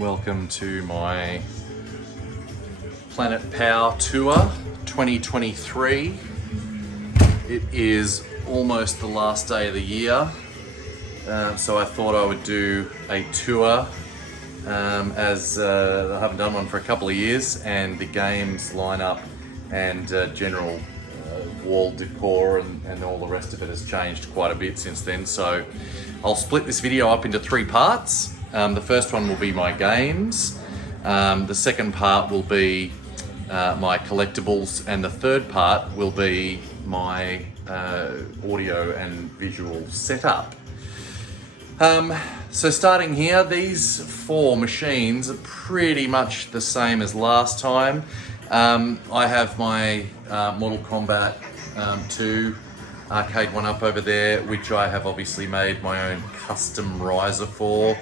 Welcome to my Planet POW tour 2023. It is almost the last day of the year, so I thought I would do a tour as I haven't done one for a couple of years, and the games lineup and general wall decor and all the rest of it has changed quite a bit since then. So I'll split this video up into three parts. The first one will be my games, the second part will be my collectibles, and the third part will be my audio and visual setup. So starting here, these four machines are pretty much the same as last time. I have my Mortal Kombat 2 arcade one up over there, which I have obviously made my own custom riser for,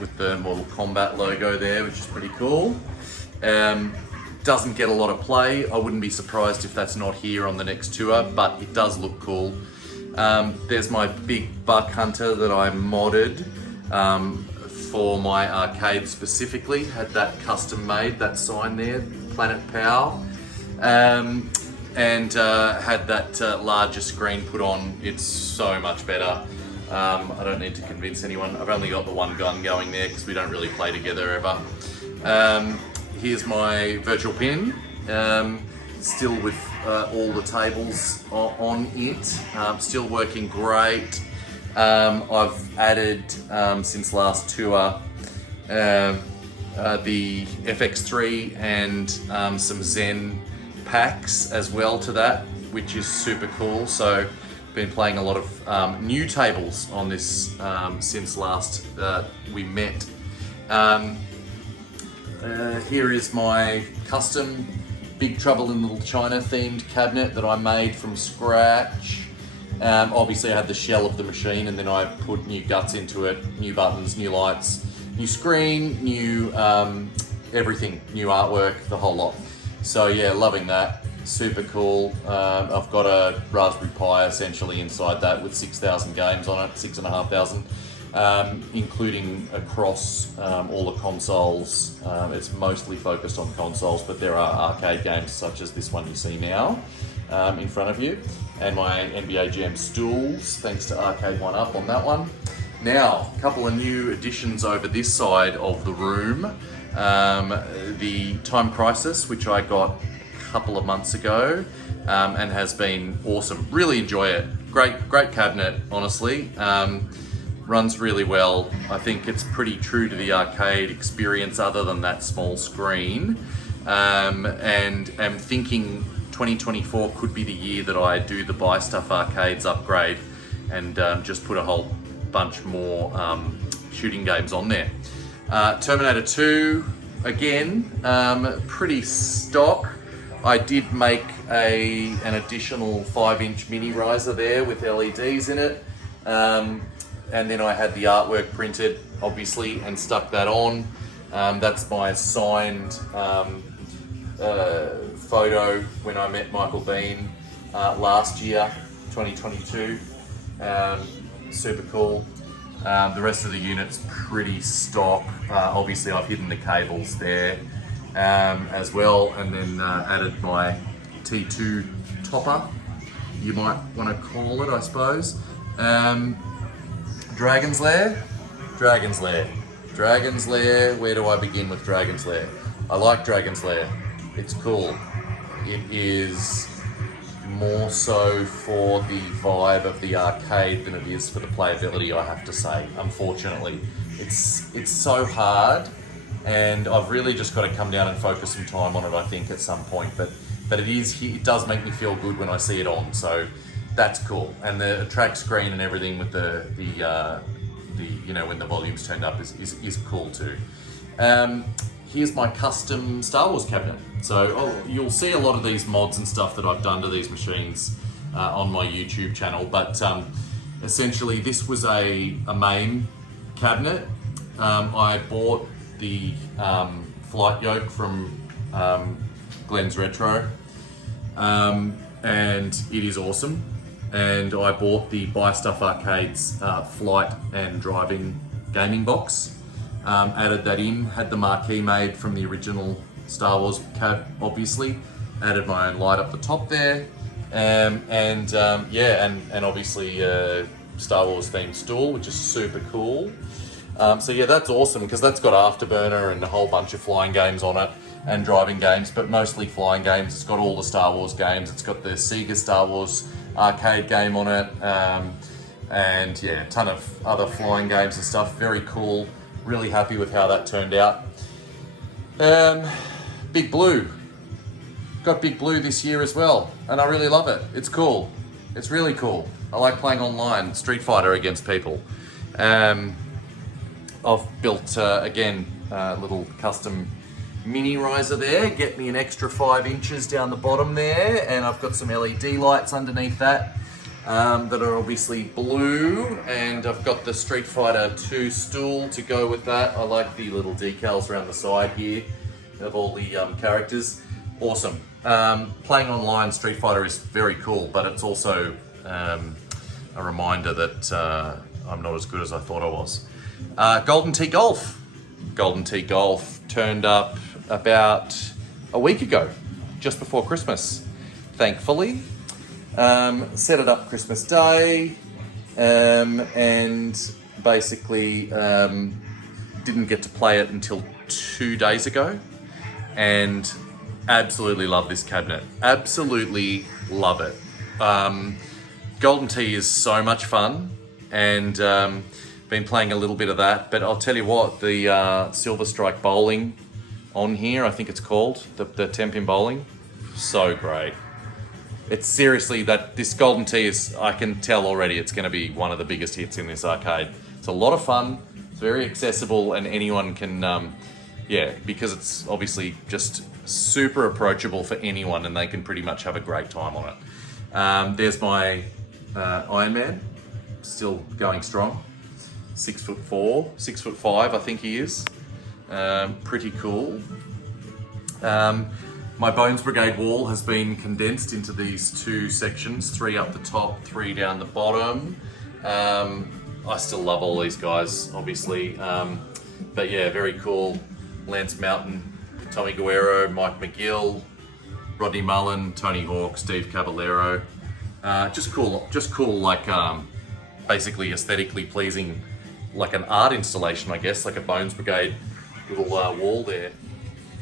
with the Mortal Kombat logo there, which is pretty cool. Doesn't get a lot of play. I wouldn't be surprised if that's not here on the next tour, but it does look cool. There's my big buck hunter that I modded for my arcade specifically. Had that custom made, that sign there, Planet POW. And had that larger screen put on. It's so much better. I don't need to convince anyone. I've only got the one gun going there because we don't really play together ever. Here's my virtual pin, still with all the tables on it, still working great. I've added, since last tour, the FX3 and some Zen packs as well to that, which is super cool. So been playing a lot of new tables on this since last we met. Here is my custom Big Trouble in Little China themed cabinet that I made from scratch. Obviously I had the shell of the machine, and then I put new guts into it, new buttons, new lights, new screen, new everything, new artwork, the whole lot. So yeah, loving that. Super cool. I've got a Raspberry Pi essentially inside that with 6,000 games on it, 6,500, including across all the consoles. It's mostly focused on consoles, but there are arcade games such as this one you see now in front of you, and my NBA Jam stools, thanks to Arcade One Up on that one. Now, a couple of new additions over this side of the room. The Time Crisis, which I got couple of months ago, and has been awesome. Really enjoy it. Great cabinet, honestly. Runs really well. I think it's pretty true to the arcade experience other than that small screen. And am thinking 2024 could be the year that I do the Buy Stuff Arcades upgrade and just put a whole bunch more shooting games on there. Terminator 2, again, pretty stock. I did make an additional 5-inch mini riser there with LEDs in it. And then I had the artwork printed, obviously, and stuck that on. That's my signed photo when I met Michael Bean last year, 2022. Super cool. The rest of the unit's pretty stock. Obviously, I've hidden the cables there as well, and then added my T2 topper, you might want to call it, I suppose. Dragon's Lair, where do I begin with Dragon's Lair? I like Dragon's Lair, it's cool. It is more so for the vibe of the arcade than it is for the playability, I have to say, unfortunately. It's so hard, and I've really just got to come down and focus some time on it, I think, at some point. But it does make me feel good when I see it on, so that's cool. And the track screen and everything with the you know, when the volume's turned up is cool too. Here's my custom Star Wars cabinet. So you'll see a lot of these mods and stuff that I've done to these machines on my YouTube channel. But essentially, this was a main cabinet. I bought the flight yoke from Glenn's Retro, and it is awesome. And I bought the Buy Stuff Arcades flight and driving gaming box, added that in, had the marquee made from the original Star Wars cab, obviously. Added my own light up the top there. And obviously Star Wars themed stool, which is super cool. So yeah, that's awesome because that's got Afterburner and a whole bunch of flying games on it and driving games, but mostly flying games. It's got all the Star Wars games. It's got the Sega Star Wars arcade game on it. And yeah, a ton of other flying games and stuff. Very cool. Really happy with how that turned out. Big Blue. Got Big Blue this year as well, and I really love it. It's cool. It's really cool. I like playing online Street Fighter against people. I've built, again, a little custom mini riser there. Get me an extra 5 inches down the bottom there, and I've got some LED lights underneath that that are obviously blue, and I've got the Street Fighter 2 stool to go with that. I like the little decals around the side here of all the characters. Awesome. Playing online Street Fighter is very cool, but it's also a reminder that I'm not as good as I thought I was. Golden Tee Golf. Golden Tee Golf turned up about a week ago, just before Christmas, thankfully. Set it up Christmas Day, and basically didn't get to play it until 2 days ago, and absolutely love this cabinet. Silly love it. Golden Tee is so much fun, and been playing a little bit of that, but I'll tell you what, the Silver Strike bowling on here, I think it's called, the 10-pin bowling, so great. It's seriously that this Golden Tee is, I can tell already, it's going to be one of the biggest hits in this arcade. It's a lot of fun, it's very accessible, and anyone can, because it's obviously just super approachable for anyone, and they can pretty much have a great time on it. There's my Iron Man, still going strong. 6'4", 6'5", I think he is. Pretty cool. My Bones Brigade wall has been condensed into these 2 sections, 3 up the top, 3 down the bottom. I still love all these guys, obviously. But yeah, very cool. Lance Mountain, Tommy Guerrero, Mike McGill, Rodney Mullen, Tony Hawk, Steve Caballero. Just cool, like basically aesthetically pleasing, like an art installation, I guess, like a Bones Brigade little wall there.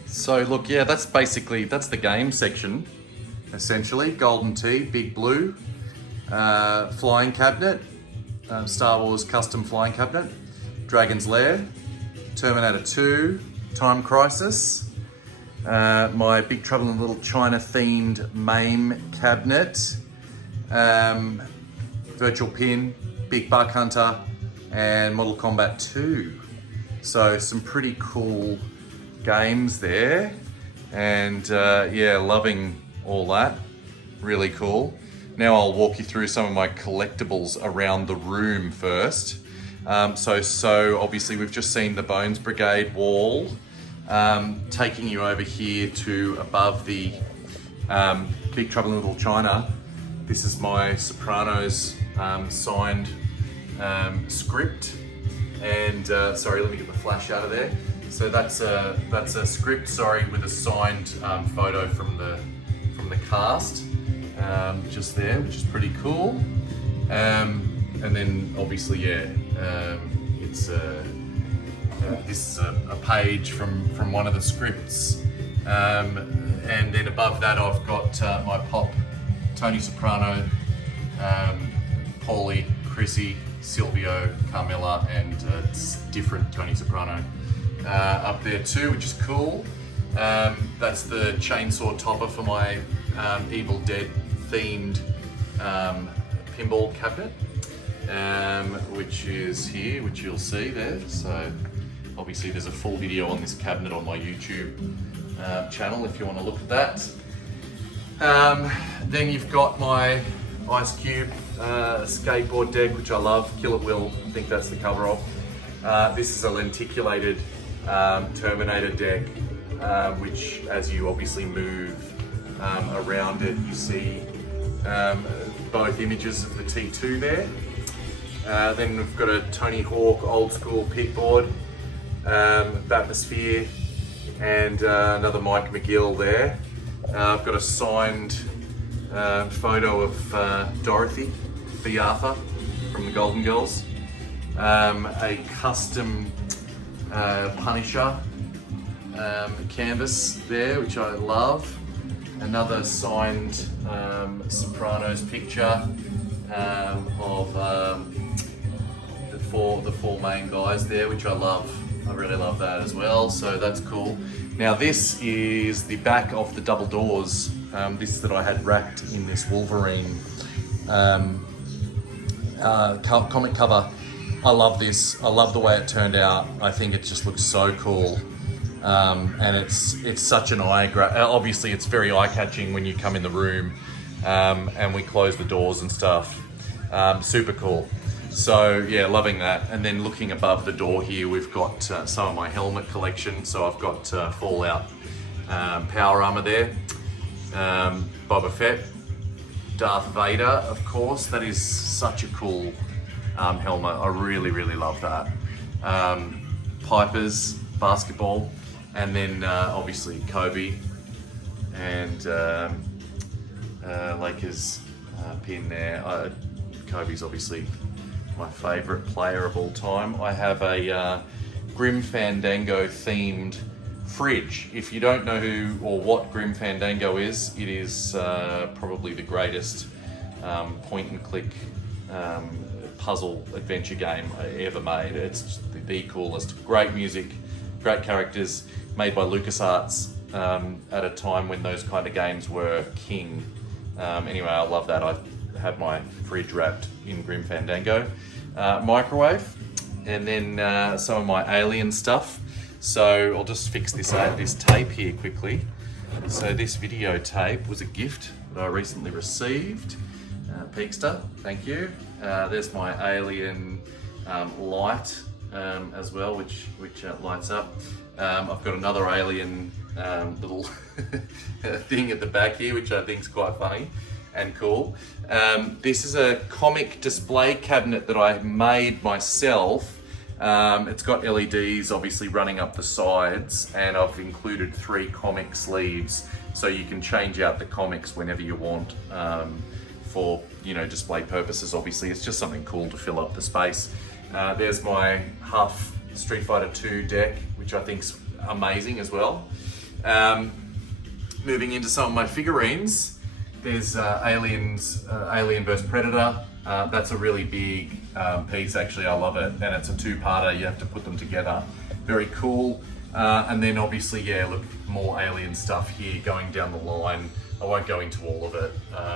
So look, yeah, that's the game section, essentially. Golden Tee, Big Blue, flying cabinet, Star Wars custom flying cabinet, Dragon's Lair, Terminator 2, Time Crisis, my Big Trouble in Little China themed MAME cabinet, Virtual Pin, Big Buck Hunter, and Mortal Kombat 2. So some pretty cool games there, and yeah, loving all that. Really cool. Now I'll walk you through some of my collectibles around the room first. So obviously we've just seen the Bones Brigade wall, taking you over here to above the Big Trouble in Little China. This is my Sopranos signed script, and sorry, let me get the flash out of there. So that's a script, with a signed photo from the cast, just there, which is pretty cool. And then obviously, yeah, it's this is a page from one of the scripts, and then above that I've got my pop, Tony Soprano, Paulie, Chrissy, Silvio, Carmilla, and different Tony Soprano up there too, which is cool. That's the chainsaw topper for my Evil Dead themed pinball cabinet, which is here, which you'll see there. So obviously there's a full video on this cabinet on my YouTube channel if you want to look at that. Then you've got my Ice Cube skateboard deck, which I love, Kill It Will, I think that's the cover of. This is a lenticulated Terminator deck, which as you obviously move around it, you see both images of the T2 there. Then we've got a Tony Hawk old school pit board, Batmosphere, and another Mike McGill there. I've got a signed photo of Dorothy B. Arthur from the Golden Girls. A custom Punisher canvas there, which I love. Another signed Sopranos picture of the four main guys there, which I love. I really love that as well, so that's cool. Now this is the back of the double doors. This that I had wrapped in this Wolverine comic cover. I love this. I love the way it turned out. I think it just looks so cool. And it's such an obviously it's very eye-catching when you come in the room and we close the doors and stuff. Super cool. So yeah, loving that. And then looking above the door here, we've got some of my helmet collection. So I've got Fallout power armor there, Boba Fett, Darth Vader, of course. That is such a cool helmet. I really, really love that. Piper's basketball, and then obviously Kobe and Lakers pin there. Kobe's obviously my favourite player of all time. I have a Grim Fandango themed fridge. If you don't know who or what Grim Fandango is, it is probably the greatest point and click puzzle adventure game ever made. It's the coolest. Great music, great characters, made by LucasArts at a time when those kind of games were king. Anyway, I love that. I have my fridge wrapped in Grim Fandango. Microwave, and then some of my Alien stuff. So I'll just fix this tape here quickly. So this videotape was a gift that I recently received. Peakster, thank you. There's my Alien light as well, which lights up. I've got another Alien little thing at the back here, which I think is quite funny and cool. This is a comic display cabinet that I made myself. It's got LEDs obviously running up the sides, and I've included 3 comic sleeves, so you can change out the comics whenever you want for display purposes. Obviously, it's just something cool to fill up the space. There's my Huff Street Fighter 2 deck, which I think's amazing as well. Moving into some of my figurines, there's Alien vs Predator. That's a really big piece, actually. I love it, and it's a 2-parter. You have to put them together. Very cool. And then obviously, yeah, look, more Alien stuff here going down the line. I won't go into all of it.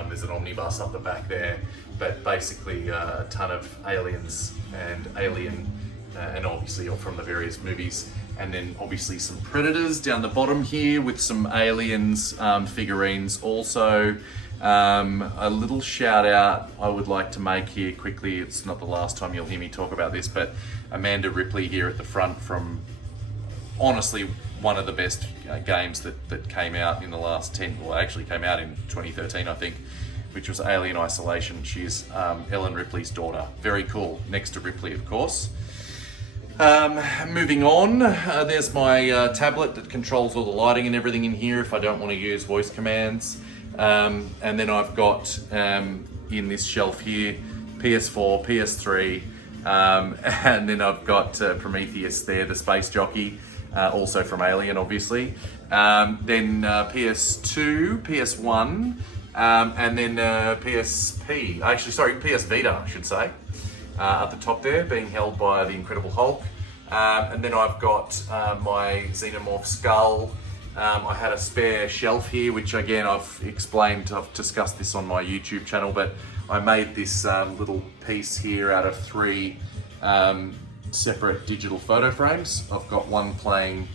There's an omnibus up the back there, but basically a ton of Aliens and Alien, and obviously all from the various movies. And then obviously some Predators down the bottom here with some Aliens figurines also. A little shout out I would like to make here quickly. It's not the last time you'll hear me talk about this, but Amanda Ripley here at the front from honestly one of the best games that came out in the last 10, well actually came out in 2013 I think, which was Alien Isolation. She's Ellen Ripley's daughter. Very cool, next to Ripley of course. Moving on, there's my tablet that controls all the lighting and everything in here if I don't want to use voice commands. And then I've got in this shelf here PS4, PS3, and then I've got Prometheus there, the space jockey, also from Alien obviously. Then PS2, PS1, and then PSP, actually sorry, PS Vita I should say. At the top there, being held by the Incredible Hulk. And then I've got my Xenomorph skull. I had a spare shelf here, which again I've discussed this on my YouTube channel, but I made this little piece here out of 3 separate digital photo frames. I've got one playing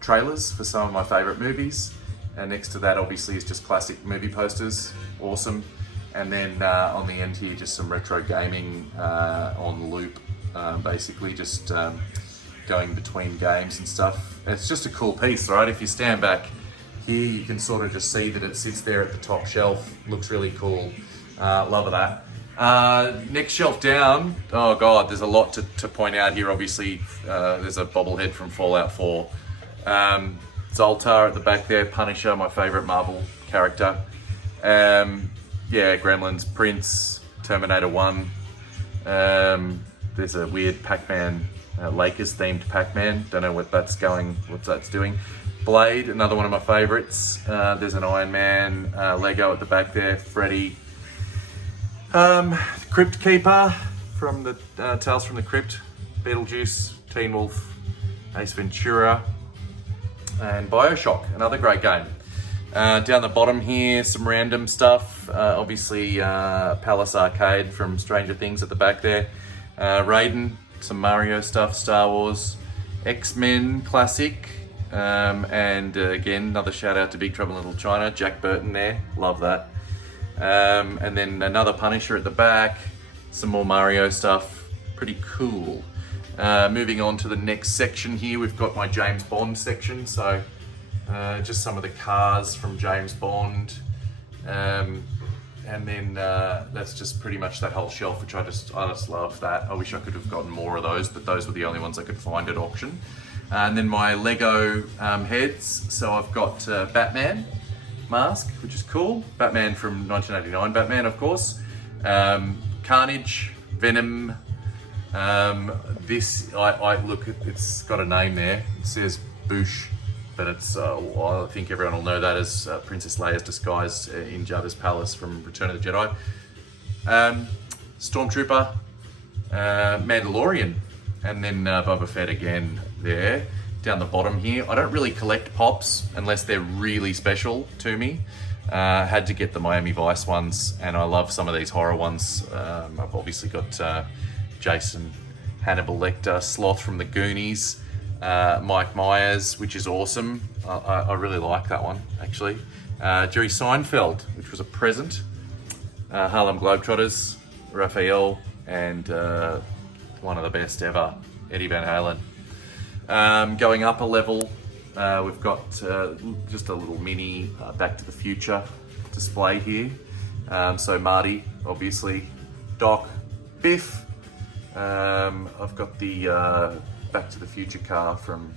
trailers for some of my favourite movies, and next to that obviously is just classic movie posters, awesome. And then on the end here, just some retro gaming on loop, basically just going between games and stuff. It's just a cool piece, right? If you stand back here, you can sort of just see that it sits there at the top shelf. Looks really cool. Love that. Next shelf down, oh god, there's a lot to point out here. Obviously, there's a bobblehead from Fallout 4. Zoltar at the back there, Punisher, my favourite Marvel character. Yeah, Gremlins, Prince, Terminator 1. There's a weird Pac-Man, Lakers themed Pac-Man. Don't know what that's doing. Blade, another one of my favourites. There's an Iron Man Lego at the back there. Freddy. Crypt Keeper from the Tales from the Crypt. Beetlejuice, Teen Wolf, Ace Ventura, and Bioshock, another great game. Down the bottom here, some random stuff. Obviously, Palace Arcade from Stranger Things at the back there. Raiden, some Mario stuff, Star Wars, X-Men Classic, and again, another shout out to Big Trouble in Little China, Jack Burton there, love that. And then another Punisher at the back, some more Mario stuff, pretty cool. Moving on to the next section here, we've got my James Bond section, so just some of the cars from James Bond. And then that's just pretty much that whole shelf, which I just love that. I wish I could have gotten more of those, but those were the only ones I could find at auction. And then my Lego heads. So I've got Batman mask, which is cool. Batman from 1989, Batman, of course. Carnage, Venom. This, look, it's got a name there. It says Boosh. But it's, I think everyone will know that as Princess Leia's disguise in Jabba's palace from Return of the Jedi. Stormtrooper, Mandalorian, and then Boba Fett again there. Down the bottom here, I don't really collect pops unless they're really special to me. Had to get the Miami Vice ones, and I love some of these horror ones. I've obviously got Jason, Hannibal Lecter, Sloth from the Goonies, Mike Myers, which is awesome. I really like that one, actually. Jerry Seinfeld, which was a present. Harlem Globetrotters, Raphael, and one of the best ever, Eddie Van Halen. Going up a level, we've got just a little mini Back to the Future display here. So Marty, obviously, Doc, Biff. I've got the Back to the Future car from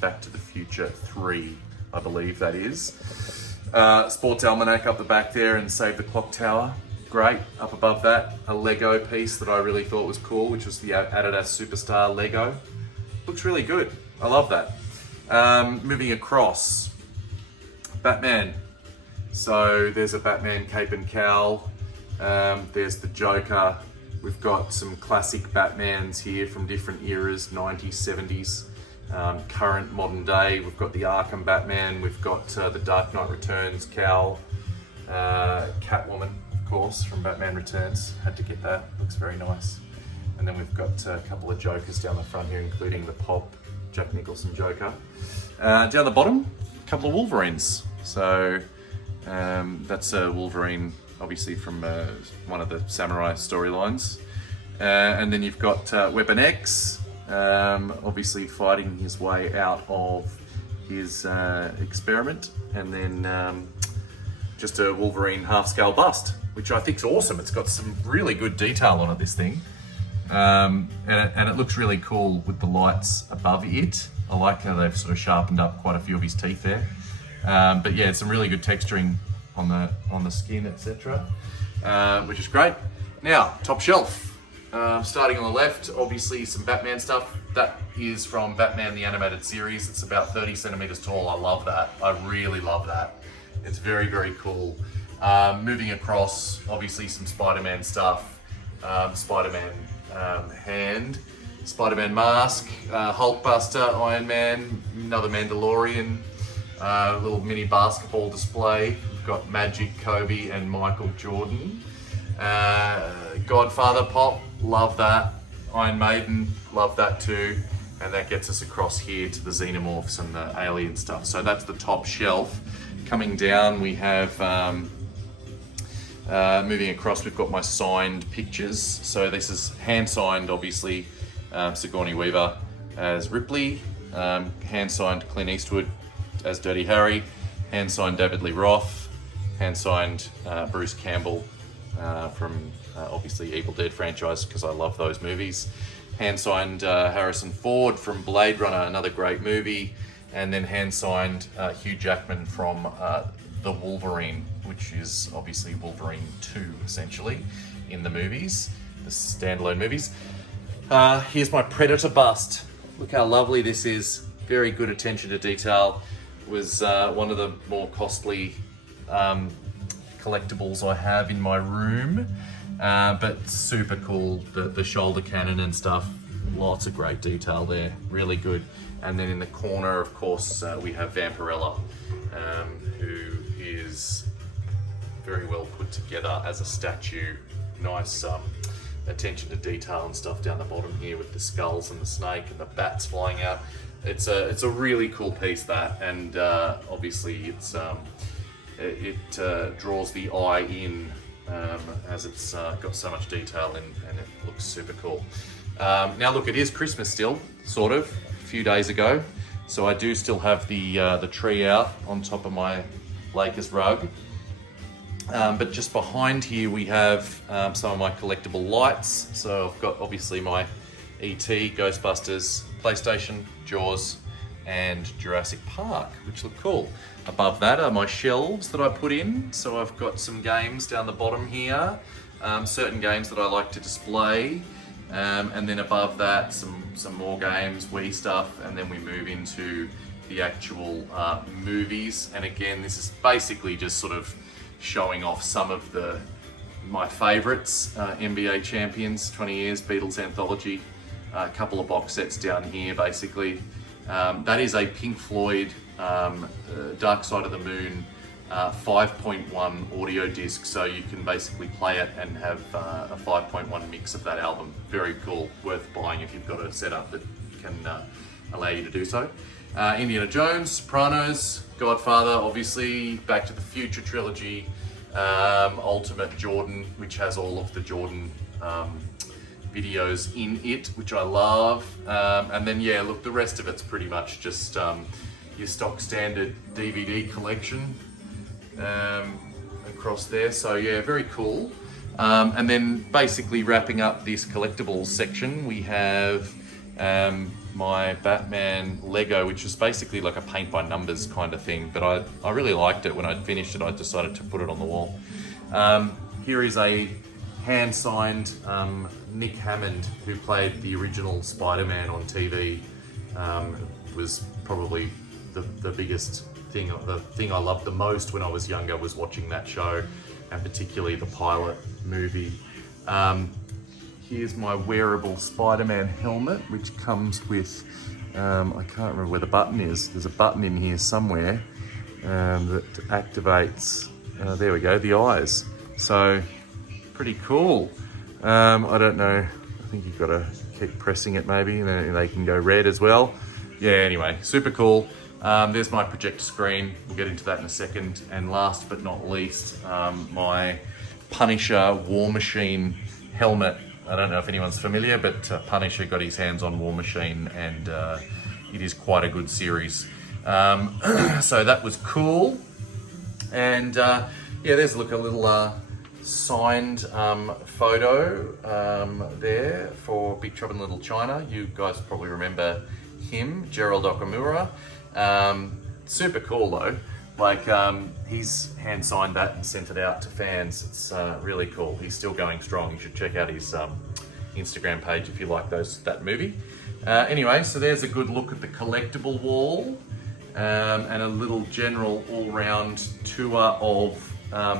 Back to the Future 3, I believe that is. Sports Almanac up the back there, and Save the Clock Tower. Great. Up above that, a Lego piece that I really thought was cool, which was the Adidas Superstar Lego. Looks really good. I love that. Moving across, Batman. So there's a Batman cape and cowl. There's the Joker. We've got some classic Batmans here from different eras, 90s, 70s, current, modern day. We've got the Arkham Batman. We've got the Dark Knight Returns cowl. Catwoman, of course, from Batman Returns. Had to get that. Looks very nice. And then we've got a couple of Jokers down the front here, including the Pop Jack Nicholson Joker. Down the bottom, a couple of Wolverines. So that's a Wolverine, obviously from one of the Samurai storylines. And then you've got Weapon X, obviously fighting his way out of his experiment. And then just a Wolverine half-scale bust, which I think is awesome. It's got some really good detail on it, this thing. And it looks really cool with the lights above it. I like how they've sort of sharpened up quite a few of his teeth there. But yeah, some really good texturing on the skin, etc., which is great. Now, top shelf. Starting on the left, obviously some Batman stuff. That is from Batman the Animated Series. It's about 30 centimeters tall. I love that. I really love that. It's very, very cool. Moving across, obviously some Spider-Man stuff. Spider-Man hand, Spider-Man mask, Hulkbuster, Iron Man, another Mandalorian, little mini basketball display. We've got Magic, Kobe, and Michael Jordan. Godfather Pop, love that. Iron Maiden, love that too. And that gets us across here to the Xenomorphs and the alien stuff. So that's the top shelf. Coming down, we have, moving across, we've got my signed pictures. So this is hand-signed, obviously, Sigourney Weaver as Ripley, hand-signed Clint Eastwood as Dirty Harry, hand-signed David Lee Roth, hand-signed Bruce Campbell from obviously Evil Dead franchise, because I love those movies. Hand-signed Harrison Ford from Blade Runner, another great movie. And then hand-signed Hugh Jackman from The Wolverine, which is obviously Wolverine 2, essentially, in the movies, the standalone movies. Here's my Predator bust. Look how lovely this is. Very good attention to detail. It was one of the more costly collectibles I have in my room, but super cool. The shoulder cannon and stuff, lots of great detail there, really good. And then in the corner, of course, we have Vampirella, who is very well put together as a statue. Nice attention to detail and stuff down the bottom here with the skulls and the snake and the bats flying out. It's a really cool piece, that, and obviously it draws the eye in, as it's got so much detail and it looks super cool. Now look, it is Christmas still, sort of, a few days ago, so I do still have the tree out on top of my Lakers rug. But just behind here we have some of my collectible lights. So I've got obviously my E.T., Ghostbusters, PlayStation, Jaws, and Jurassic Park, which look cool. Above that are my shelves that I put in. So I've got some games down the bottom here, certain games that I like to display. And then above that, some more games, Wii stuff, and then we move into the actual movies. And again, this is basically just sort of showing off some of my favorites. NBA Champions, 20 years, Beatles Anthology, a couple of box sets down here basically. That is a Pink Floyd Dark Side of the Moon 5.1 audio disc, so you can basically play it and have a 5.1 mix of that album. Very cool, worth buying if you've got a setup that can allow you to do so. Indiana Jones, Sopranos, Godfather, obviously, Back to the Future trilogy, Ultimate Jordan, which has all of the Jordan videos in it, which I love. And then, yeah, look, the rest of it's pretty much just your stock standard DVD collection across there. So, yeah, very cool. And then basically wrapping up this collectibles section, we have my Batman Lego, which is basically like a paint by numbers kind of thing, but I really liked it. When I'd finished it, I decided to put it on the wall. Here is a hand-signed Nick Hammond, who played the original Spider-Man on TV. Was probably the biggest thing, the thing I loved the most when I was younger was watching that show, and particularly the pilot movie. Here's my wearable Spider-Man helmet, which comes with, I can't remember where the button is. There's a button in here somewhere that activates, there we go, the eyes. So, pretty cool. I don't know, I think you've got to keep pressing it maybe, and then they can go red as well. Yeah, anyway, super cool. There's my projector screen. We'll get into that in a second. And last but not least, my Punisher War Machine helmet. I don't know if anyone's familiar, but Punisher got his hands on War Machine, and it is quite a good series. So that was cool. And yeah, there's a little signed photo there for Big Trouble in Little China. You guys probably remember him, Gerald Okamura. Super cool though. Like, he's hand signed that and sent it out to fans. It's really cool. He's still going strong. You should check out his Instagram page if you like that movie. Anyway, so there's a good look at the collectible wall, and a little general all-round tour of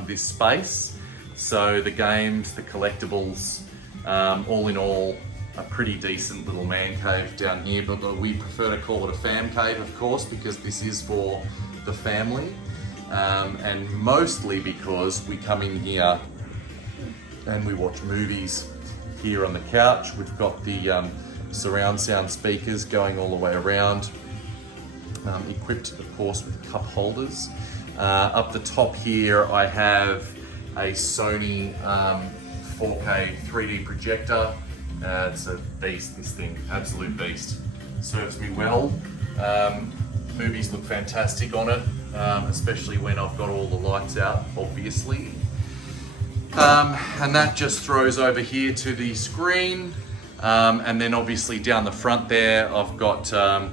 this space. So the games, the collectibles, all in all, a pretty decent little man cave down here, but we prefer to call it a fam cave, of course, because this is for the family, and mostly because we come in here and we watch movies here on the couch. We've got the surround sound speakers going all the way around, equipped of course with cup holders. Up the top here I have a Sony 4K 3D projector. It's a beast, this thing, absolute beast. Serves me well. Movies look fantastic on it, especially when I've got all the lights out, obviously. And that just throws over here to the screen. And then obviously down the front there, I've got a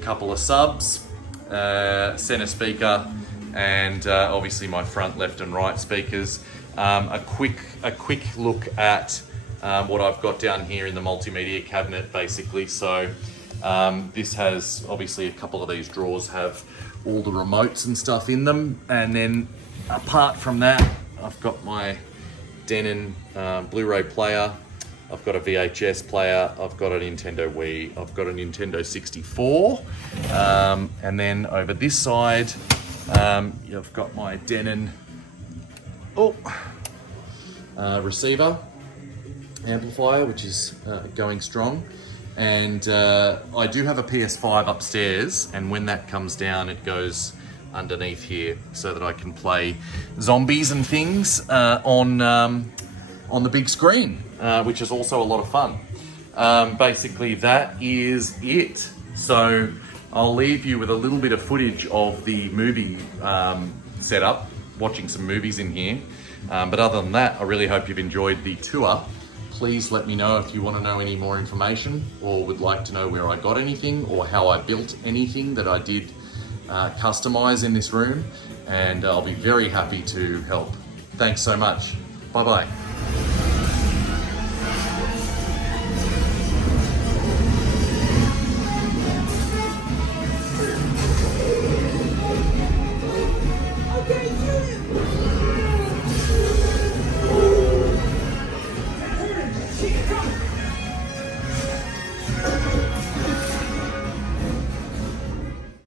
couple of subs, center speaker, and obviously my front left and right speakers. A quick look at what I've got down here in the multimedia cabinet, basically. So this has obviously a couple of these drawers have all the remotes and stuff in them, and then apart from that, I've got my Denon Blu-ray player. I've got a VHS player, I've got a Nintendo Wii, I've got a Nintendo 64, and then over this side, I've got my Denon receiver amplifier, which is going strong. And I do have a PS5 upstairs, and when that comes down, it goes underneath here so that I can play zombies and things on the big screen, which is also a lot of fun. Basically, that is it. So I'll leave you with a little bit of footage of the movie setup, watching some movies in here. But other than that, I really hope you've enjoyed the tour. Please let me know if you want to know any more information or would like to know where I got anything or how I built anything that I did customize in this room, and I'll be very happy to help. Thanks so much. Bye-bye.